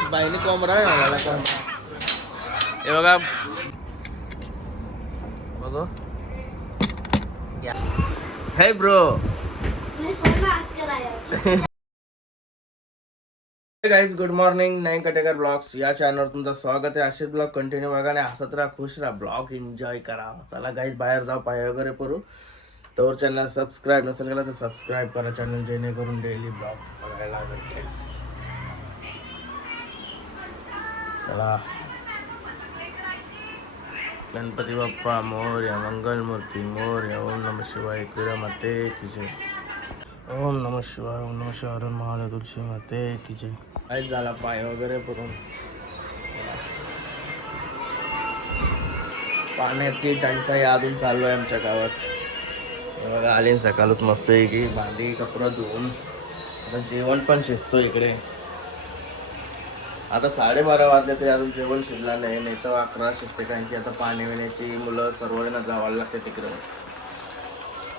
गाईस बाईने कोंबडा घालायला कोंबडा. हे बघा बघू. हे ब्रो गाईज गुड मॉर्निंग. नईन कटेकर ब्लॉग्स या चॅनलवर तुमचं स्वागत आहे. असेच ब्लॉग कंटिन्यू बघा आणि हसत राहा, खुश राहा, ब्लॉग एन्जॉय करा. चला गाईज बाहेर जाऊ, पाय वगैरे करू. तर चॅनल सबस्क्राईब नसेल केला तर सबस्क्राईब करा चॅनल, जेणेकरून डेली ब्लॉग बघायला भेटेल. चला. गणपती बाप्पा मोरया, मंगलमूर्ती मोरया, ओम नमः शिवाय, क्रीडा माते की जय. ओम नमः शिवाय, ओम नमः शिवाय, महादेव तुलसी माते की जय. काहीच झाला पाय वगैरे करून. पाण्याची टंचाई अजून चालू आहे आमच्या गावात. बघा आले सकाळच मस्त आहे की भांडी कपडा धुवून आता जेवण पण शिजतो इकडे. आता 12:30 वाजले तरी अजून जेवण शिजलं नाही तर 11 शिजते, कारण की आता पाणी पिण्याची मुलं सर्वांना जावायला लागते तिकडे.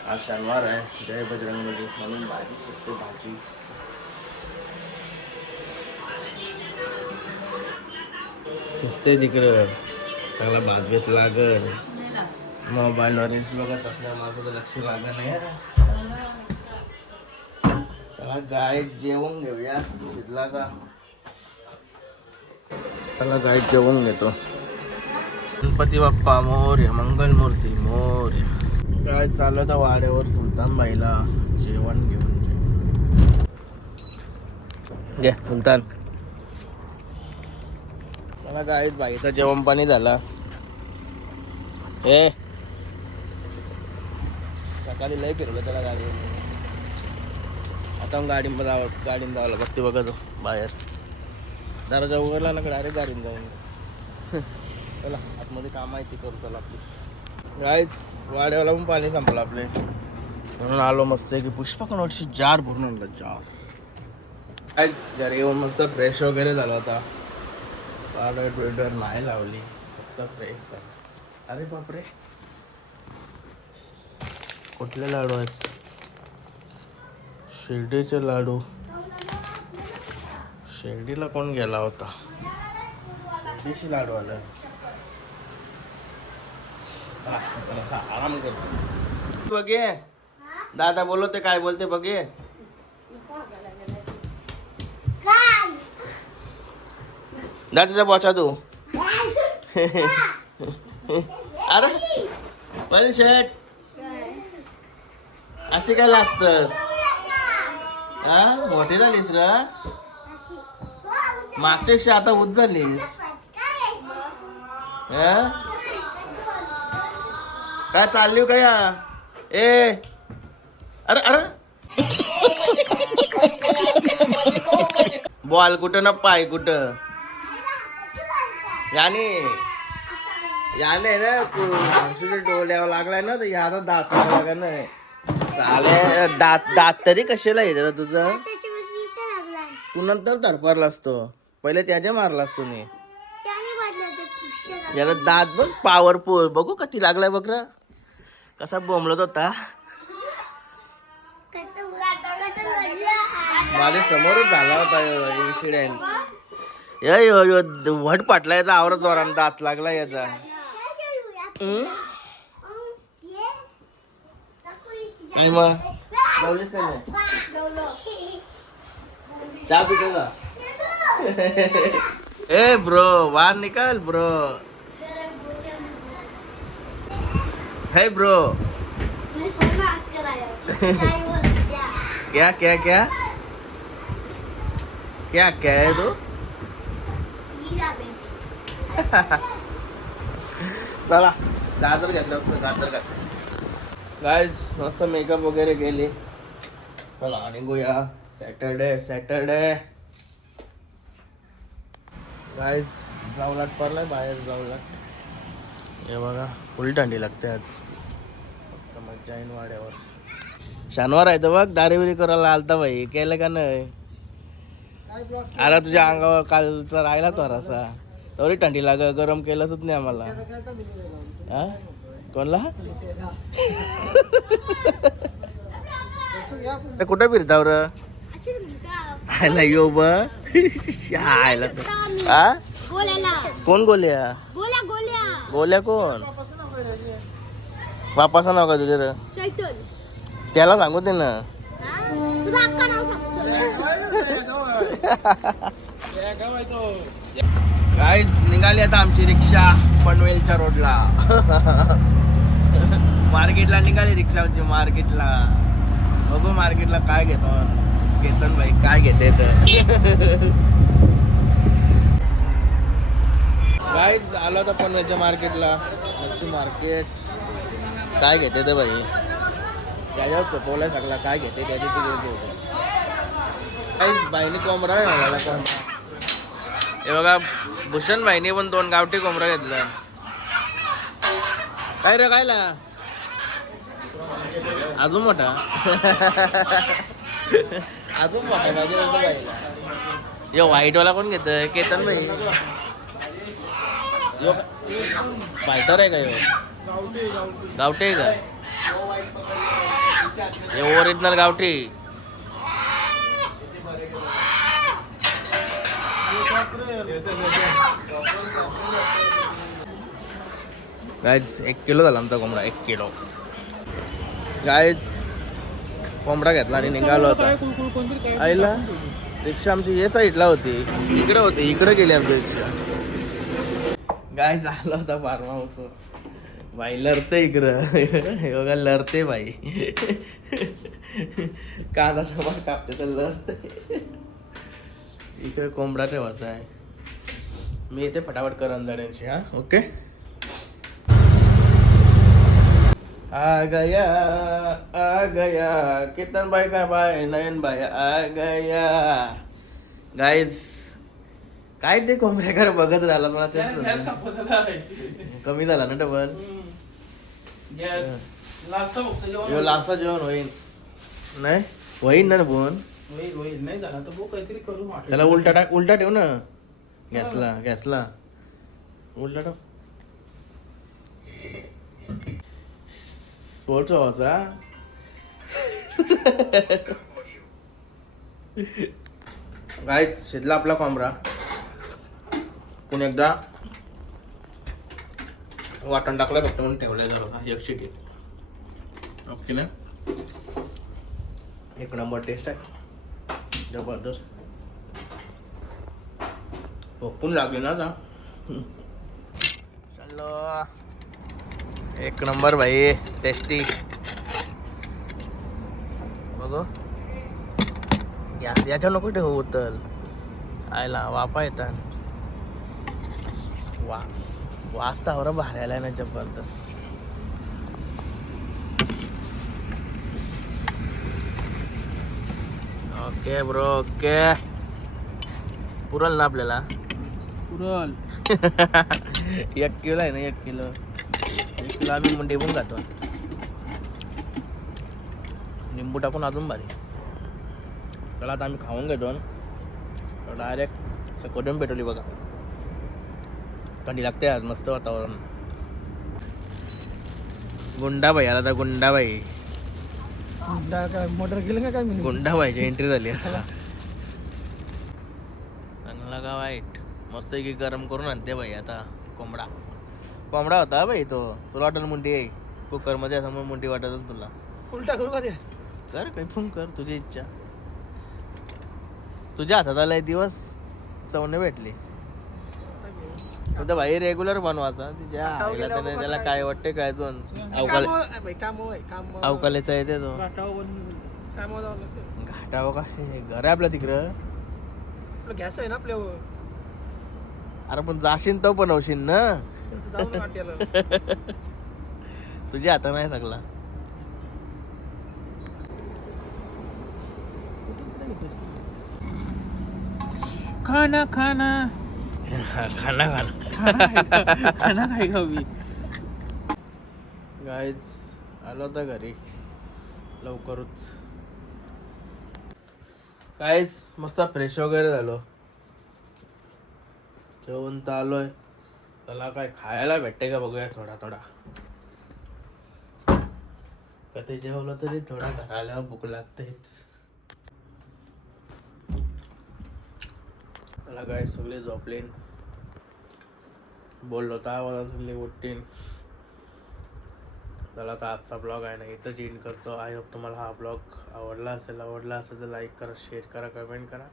आज शनिवार आहे, जय बजरंगबली, म्हणून भाजी शिजते. भाजी शिजते तिकडं, सगळा भाजवेत लागल. मोबाईलवर रील्स बघत असल्या माझं तर लक्ष लागलं नाही. सगळा गाय जेवून घेऊया, शिजला का. चला गाय जेवून घेतो. गणपती बाप्पा मोरया, मंगलमूर्ती मोरया. काय चाललं तर वाड्यावर सुलतानबाईला जेवण घेऊन घे सुलतान. मला गायच बाईचं जेवण पाणी झालं. हे सकाळी लय फिरवलं त्याला गाडी. आता गाडीमध्ये जावं लागत ते बघा तो बाहेर. दरवाजा उघडला ना डायरेक्ट गाडीने जाऊन. चला आतमध्ये काम आहे ती करू. चला आपली गाईच वाड्याला पण पाणी संपलं आपले, म्हणून आलो मस्त की पुष्पा कोणची जार भरून आणलं. जार काहीच जर येऊन मस्त फ्रेश वगैरे झाला होता. पावडर नाही लावली, फक्त फ्रेश. अरे बापरे, कुठले लाडू आहेत? शिर्डीचे लाडू. शिर्डीला कोण गेला होता? शिर्डीशी लाडू आला. आराम करतो बघे. दादा बोलवते, काय बोलते बघे. जा तुझा बोचा तू. अरे बरे शेट, अशी काय लाजतस? हा मोठी झालीस र, मागच्या आता उच झालीस. काय चालली काय? ए अरे अरे बॉल कुठं ना पाय कुठं. याने ना डोल्यावर लागलाय ना, तर याचा दात लागा नाही. चाले दात तरी कशाला येत रे तुझं? तू नंतर धरपरला असतो, पहिले त्याच्या मारला असतो मी. याला दात बघ पॉवरफुल, बघू किती लागलाय बघ र. कसा बोंबलत होता. माझ्या समोरच झाला होता इन्सिडेंट. वट पाटला याचा आवरत वरान दात लागला याचा. काय मग जेवलीस का नाही? चहा पितो का? ए ब्रो बाहर निकल ब्रो. हे ब्रो क्या क्या क्या क्या क्या है तू? चला गाजर घेतलं असतं, गाजर घातलं. गाईज मस्त मेकअप वगैरे केली. चला निघूया. सॅटरडे गाईज जाऊलाट पडलाय बाहेर. जाऊलाट हे बघा, फुल थंडी लागते आज. मस्त मज्जा येईन वाड्यावर. शनिवार आहे तर बघ दारेविरी करायला आलता बाई, केलं का नाही? अरे तुझ्या अंगावर कालचा राहिला थोडासा, तरी थंडी लाग. गरम केलंच नाही आम्हाला. हा कोणला? कुठे फिरताव र? आयला यो ब आयला आ कोण गोल्या गोल्या कोण बापाचं नाव का तुझे रे त्याला सांगू दे ना गाईज निघाली आता आमची रिक्षा पनवेलच्या रोडला मार्केटला निघाली रिक्षा आमची मार्केटला बघू मार्केटला काय घेतो केतन भाई काय घेते तर गाईज आलो तर पनवेलच्या मार्केटला मच्छी मार्केट काय घेते ते भाई त्याच्यावर सोपवलाय सगळा काय घेते त्याची गाईज बाईने कोंबडा आहे मला कोंबडा हे बघा भूषण भाईने पण 2 गावठी कोंबडा घेतला काय रे कायला अजून मोठा अजून मोठा पाहिजे बाईला यो व्हाईटवाला कोण घेत केतन भाई यो फायटर आहे का यो गावठी आहे का हे ओरिजिनल गावठी गाईज 1 किलो झाला आमचा कोंबडा 1 किलो गाईज कोंबडा घेतला आणि निघालो होता आईला रिक्षा आमची ये साईडला होती इकडे गेली आमची रिक्षा गाईज आला होता फार्म हाऊस बाई लढते इकडं हे बघा लढते बाई कांदा समाज कापते तर लढते इकडे कोंबडा ठेवायचा आहे मी येते फटाफट करंजाड्यांशी हा ओके आ गया केतन भाई का भाई नयन भाई आ गया गाईज काय ते कोंबड्याकडे बघत राहिला मला ते कमी झाला ना डबल लास्ट जेवण होईल नाही होईल ना पण नाही झाला तर बघ काहीतरी करू त्याला उलटा ठेव ना गॅसला उलटा ठेव स्पोर्ट्स व्हायचा गाईस शिजला आपला कोंबडा पुन्हा एकदा वाटण टाकलं फक्त म्हणून ठेवलंय जरा 1 शिटी ओके ना 1 नंबर टेस्ट आहे जबरदस्त भोपून लागली ना आता चलो 1 नंबर भाई टेस्टी बघ गॅस याच्या नको ठेवू उतल आयला वापा येतात वाजता बरं भारायला ना जबरदस्त ओके ब्रो ओके पुरल ना आपल्याला पुरल 1 किलो आहे ना 1 किलो आम्ही मुंडी पण खातो लिंबू टाकून अजून भारी त्याला आता आम्ही खाऊन घेतो डायरेक्ट कोदम पेटवली बघा थंडी लागते आज मस्त वातावरण गुंडाबाई आला तर गुंडाबाई मोटर गेलं का काय मी गुंडाबाईची एंट्री झाली आता चांगला का वाईट मस्त की गरम करून आणते बाई आता कोंबडा होता बाई तो तुला वाटेल मुंडी आहे कुकरमध्ये असं मग मुंडी वाटत तुला उलटा करू का ते कर काही फोन कर तुझी इच्छा तुझ्या हातात आलाय दिवस चवणे भेटली भाई रेग्युलर बनवायचा तिच्या आईला त्याला काय वाटते काय तो अवकालेचा येते तो घाटाव का घर आहे आपल्या तिकडं गॅस आहे ना आपल्यावर अरे पण जाशील तो बनवशील ना तुझ्या हाता नाही सगळा खाना खाना खाना खाना काय का मी गाईज आलो होता घरी लवकरच गाईज मस्त फ्रेश वगैरे झालो जेवण तर आलोय त्याला काय खायला भेटते का बघूया थोडा कधी जेवलं तरी थोडा घराला भूक लागतेच मला काय सगळे झोपलेन, बोललो तर आवाज सगळे उठतीन. चला आता आजचा ब्लॉग आहे ना इथंच एंड करतो. आय होप तुम्हाला हा ब्लॉग आवडला असेल तर लाईक करा, शेअर करा, कमेंट करा.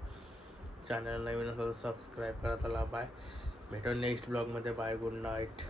चॅनल नवीन असेल तर सबस्क्राईब करा. चला बाय, भेटू नेक्स्ट ब्लॉगमध्ये. Bye, good night.